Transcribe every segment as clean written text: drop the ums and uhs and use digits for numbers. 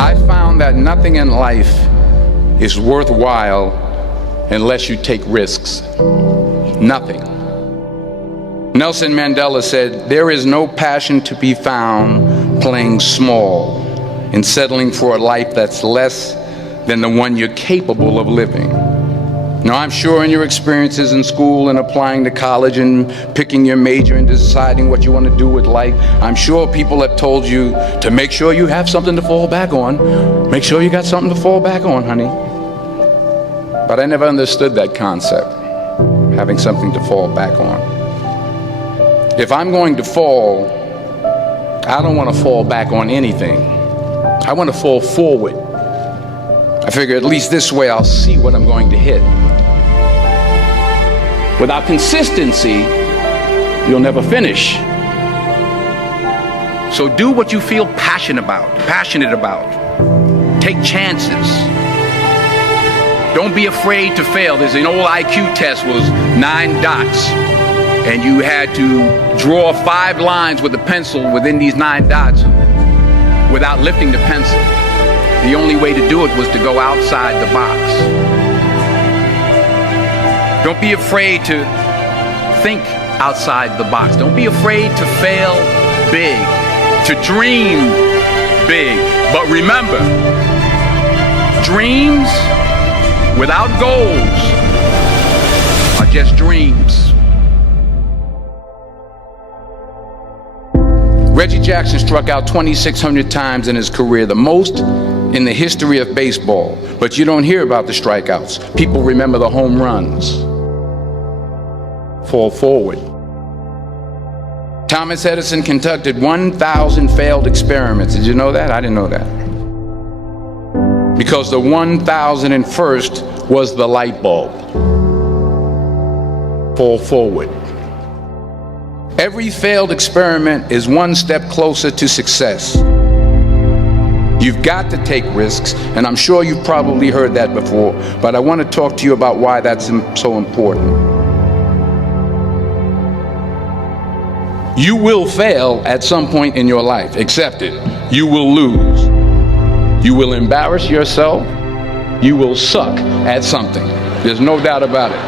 I found that nothing in life is worthwhile unless you take risks. Nothing. Nelson Mandela said, "There is no passion to be found playing small and settling for a life that's less than the one you're capable of living." Now, I'm sure in your experiences in school and applying to college and picking your major and deciding what you want to do with life, I'm sure people have told you to make sure you have something to fall back on. Make sure you got something to fall back on, honey. But I never understood that concept, having something to fall back on. If I'm going to fall, I don't want to fall back on anything. I want to fall forward. I figure at least this way I'll see what I'm going to hit. Without consistency, you'll never finish. So do what you feel passionate about. Take chances. Don't be afraid to fail. There's an old IQ test, was 9 dots. And you had to draw 5 lines with a pencil within these 9 dots without lifting the pencil. The only way to do it was to go outside the box. Don't be afraid to think outside the box. Don't be afraid to fail big, to dream big. But remember, dreams without goals are just dreams. Reggie Jackson struck out 2,600 times in his career, the most in the history of baseball. But you don't hear about the strikeouts. People remember the home runs. Fall forward. Thomas Edison conducted 1,000 failed experiments. Did you know that? I didn't know that. Because the 1,001st was the light bulb. Fall forward. Every failed experiment is one step closer to success. You've got to take risks, and I'm sure you've probably heard that before, but I want to talk to you about why that's so important. You will fail at some point in your life. Accept it. You will lose. You will embarrass yourself. You will suck at something. There's no doubt about it.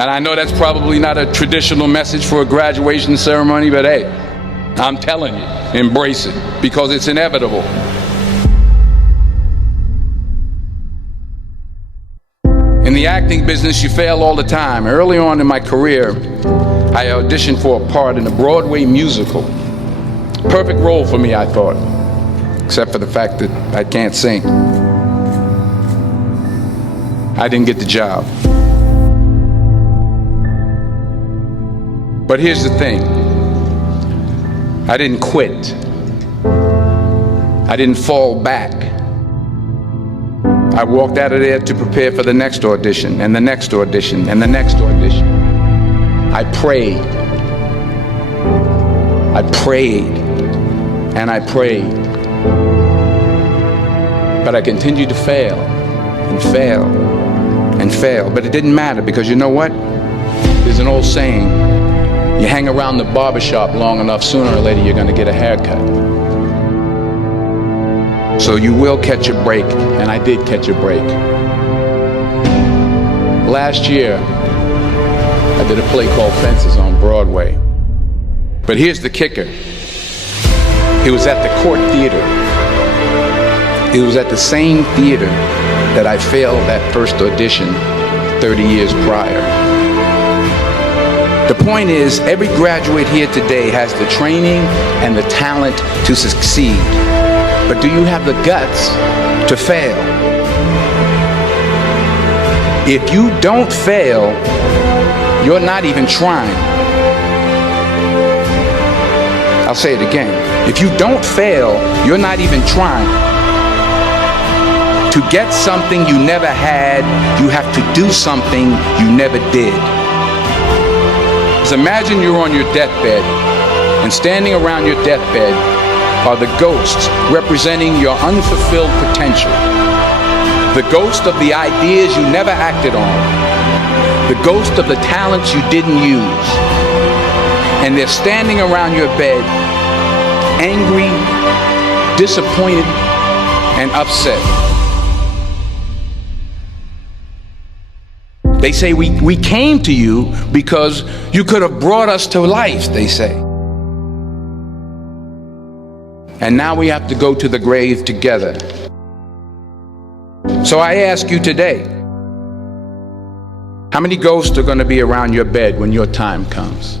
And I know that's probably not a traditional message for a graduation ceremony, but hey, I'm telling you, embrace it, because it's inevitable. In the acting business, you fail all the time. Early on in my career, I auditioned for a part in a Broadway musical. Perfect role for me, I thought, except for the fact that I can't sing. I didn't get the job. But here's the thing. I didn't quit. I didn't fall back. I walked out of there to prepare for the next audition, and the next audition, and the next audition. I prayed. I prayed. And I prayed. But I continued to fail, and fail, and fail. But it didn't matter, because you know what? There's an old saying, you hang around the barbershop long enough, sooner or later you're going to get a haircut. So you will catch a break, and I did catch a break. Last year, I did a play called Fences on Broadway. But here's the kicker. It was at the Court Theater. It was at the same theater that I failed that first audition 30 years prior. The point is, every graduate here today has the training and the talent to succeed. But do you have the guts to fail? If you don't fail, you're not even trying. I'll say it again. If you don't fail, you're not even trying. To get something you never had, you have to do something you never did. So imagine you're on your deathbed, and standing around your deathbed are the ghosts representing your unfulfilled potential. The ghost of the ideas you never acted on. The ghost of the talents you didn't use. And they're standing around your bed, angry, disappointed, and upset. They say we came to you because you could have brought us to life, they say. And now we have to go to the grave together. So I ask you today, how many ghosts are going to be around your bed when your time comes?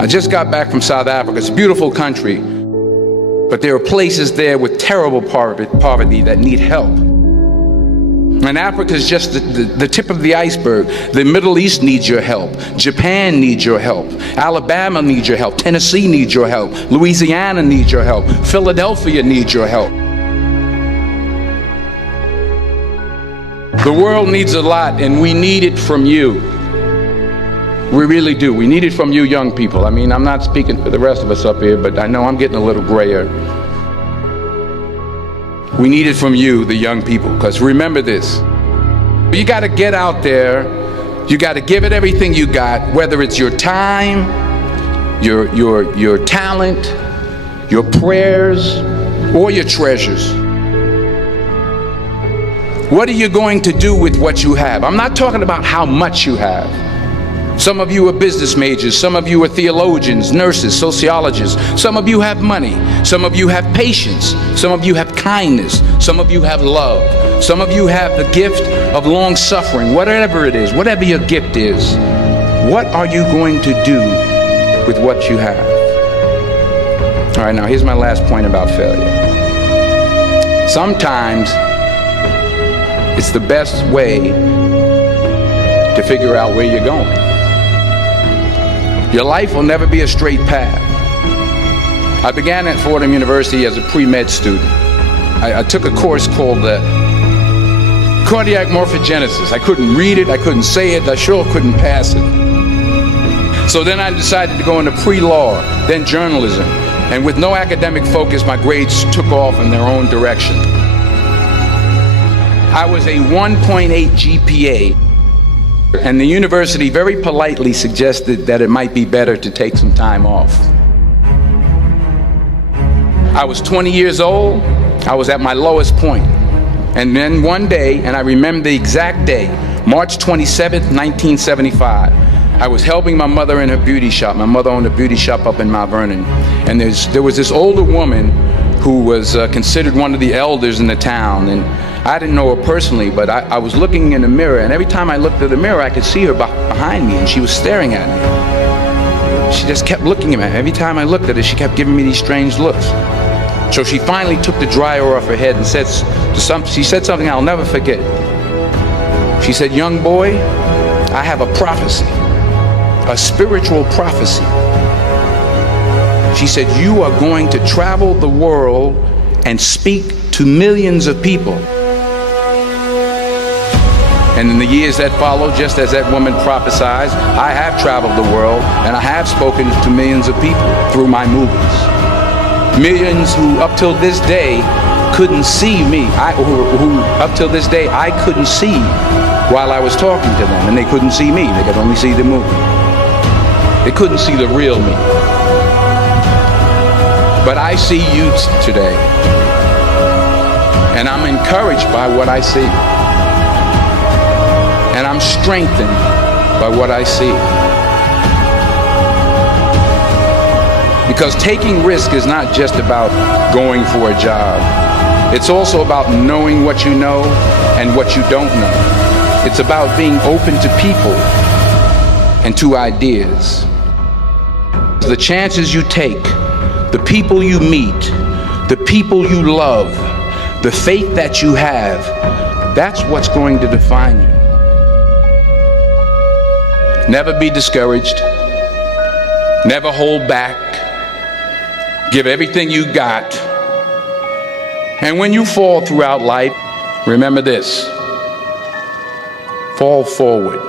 I just got back from South Africa. It's a beautiful country, but there are places there with terrible poverty that need help. And Africa is just the tip of the iceberg. The Middle East needs your help. Japan needs your help. Alabama needs your help. Tennessee needs your help. Louisiana needs your help. Philadelphia needs your help. The world needs a lot, and we need it from you. We really do. We need it from you young people. I mean, I'm not speaking for the rest of us up here, but I know I'm getting a little grayer. We need it from you, the young people, because remember this. You got to get out there. You got to give it everything you got, whether it's your time, your talent, your prayers, or your treasures. What are you going to do with what you have? I'm not talking about how much you have. Some of you are business majors, some of you are theologians, nurses, sociologists, some of you have money, some of you have patience, some of you have kindness, some of you have love, some of you have the gift of long suffering. Whatever it is, whatever your gift is, what are you going to do with what you have? All right, now here's my last point about failure. Sometimes it's the best way to figure out where you're going. Your life will never be a straight path. I began at Fordham University as a pre-med student. I took a course called cardiac morphogenesis. I couldn't read it, I couldn't say it, I sure couldn't pass it. So then I decided to go into pre-law, then journalism. And with no academic focus, my grades took off in their own direction. I was a 1.8 GPA. And the university very politely suggested that it might be better to take some time off. I was 20 years old. I was at my lowest point. And then one day, and I remember the exact day, March 27th, 1975, I was helping my mother in her beauty shop. My mother owned a beauty shop up in Mount Vernon. And there was this older woman who was considered one of the elders in the town. And I didn't know her personally, but I was looking in the mirror, and every time I looked at the mirror, I could see her behind me, and she was staring at me. She just kept looking at me. Every time I looked at her, she kept giving me these strange looks. So she finally took the dryer off her head and she said something I'll never forget. She said, "Young boy, I have a prophecy, a spiritual prophecy." She said, "You are going to travel the world and speak to millions of people." And in the years that followed, just as that woman prophesied, I have traveled the world and I have spoken to millions of people through my movies. Millions who up till this day couldn't see me, who up till this day I couldn't see while I was talking to them, and they couldn't see me, they could only see the movie. They couldn't see the real me. But I see you today, and I'm encouraged by what I see. And I'm strengthened by what I see. Because taking risk is not just about going for a job. It's also about knowing what you know and what you don't know. It's about being open to people and to ideas. The chances you take, the people you meet, the people you love, the faith that you have, that's what's going to define you. Never be discouraged. Never hold back. Give everything you got. And when you fall throughout life, remember this: fall forward.